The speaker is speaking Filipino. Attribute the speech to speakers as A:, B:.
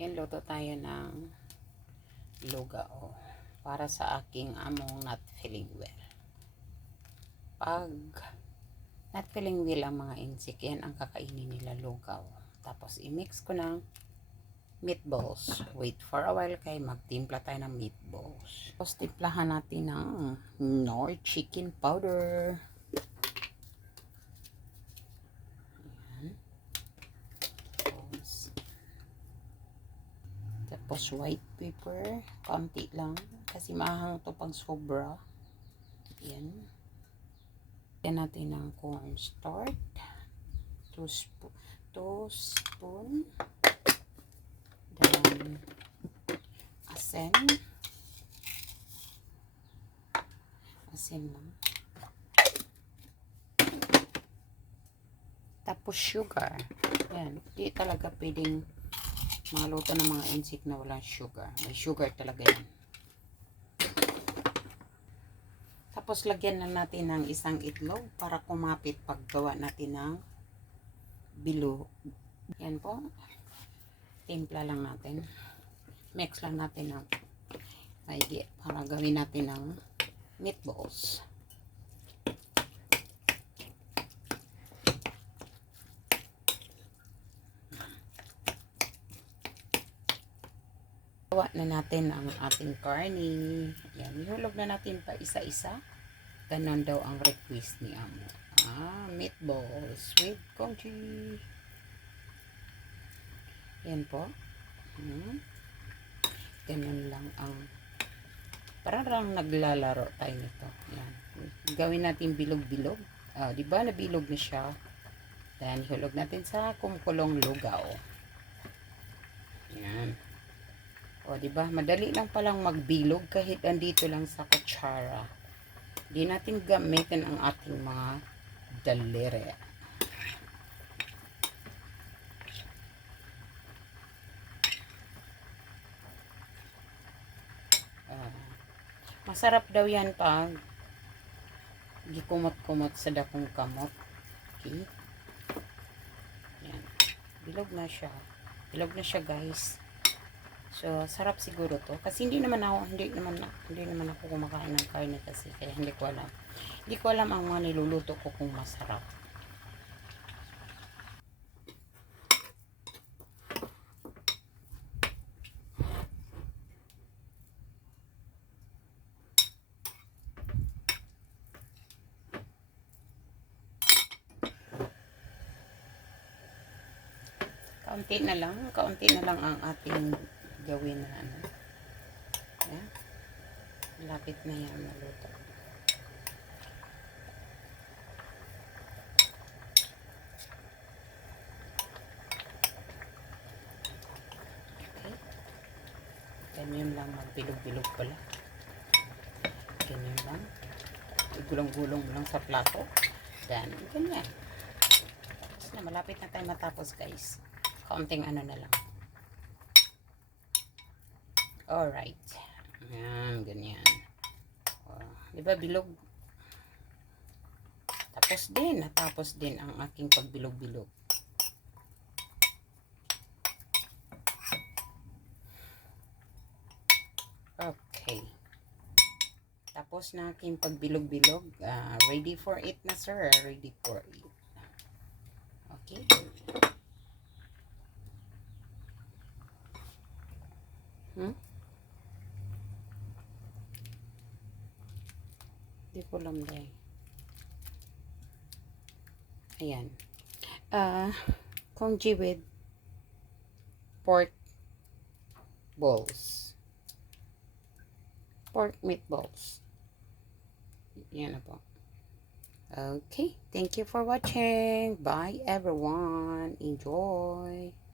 A: Yan, luto tayo ng lugao para sa aking among not feeling well. Pag not feeling well ang mga insik, yan ang kakainin nila lugaw. Tapos, i-mix ko ng meatballs. Wait for a while kay magtimpla tayo ng meatballs. Tapos, timplahan natin ng Nor chicken powder. Ayan. Tapos, tapos white pepper, konti lang. Kasi mahang to pag sobra. Yan. Yan natin ng cornstarch. 2 spoon. 2 spoon. Then, asin. Asin lang. Tapos sugar. Yan. Di talaga pwedeng maluto ng mga insect na walang sugar. May sugar talaga yan. Tapos lagyan na natin ng isang itlog para kumapit paggawa natin ng bilo. Yan po. Timpla lang natin. Mix lang natin ng maigi para gawin natin ng meatballs. Gawa na natin ang ating karni. Yan, ihulog na natin pa isa-isa. Ganon daw ang request ni Amo. Ah, meatballs with congee. Yan po. Hmm. Ganon lang ang parang naglalaro tayo nito. Yan. Gawin natin bilog-bilog. Ah, di ba nabilog na siya? Then, ihulog natin sa kumukulong lugaw. Yan. O, di ba? Madali lang palang magbilog kahit andito lang sa kutsara. Di natin gamitin ang ating mga daliri. Ah, masarap daw yan pag gikumot-kumot sa dakong kamot. Okay? Yan. Bilog na siya. Bilog na siya, guys. So, sarap siguro to. Kasi hindi naman ako, hindi naman, hindi naman ako kumakain ng karne kasi. Kaya hindi ko alam. Hindi ko alam ang mga niluluto ko kung masarap. Kaunti na lang, kaunti na lang ang ating gawin na ano. Ayan. Lapit na yan maluto. Okay. Ganyan lang, magbilog-bilog pala. Ganyan lang. Igulong-gulong mo lang sa plato. Then, ganyan. Na, malapit na tayo matapos guys. Kaunting ano na lang. Alright. Ayan, ganyan. Oh, bilog? Tapos din, natapos din ang aking pagbilog-bilog. Okay. Tapos na aking pagbilog-bilog. Ah, ready for it na sir. Ready for it. Okay. Hmm? Di ko alam dahil. Ayan. Ah, congee with pork balls. Pork meatballs. Yan na po. Okay. Thank you for watching. Bye everyone. Enjoy.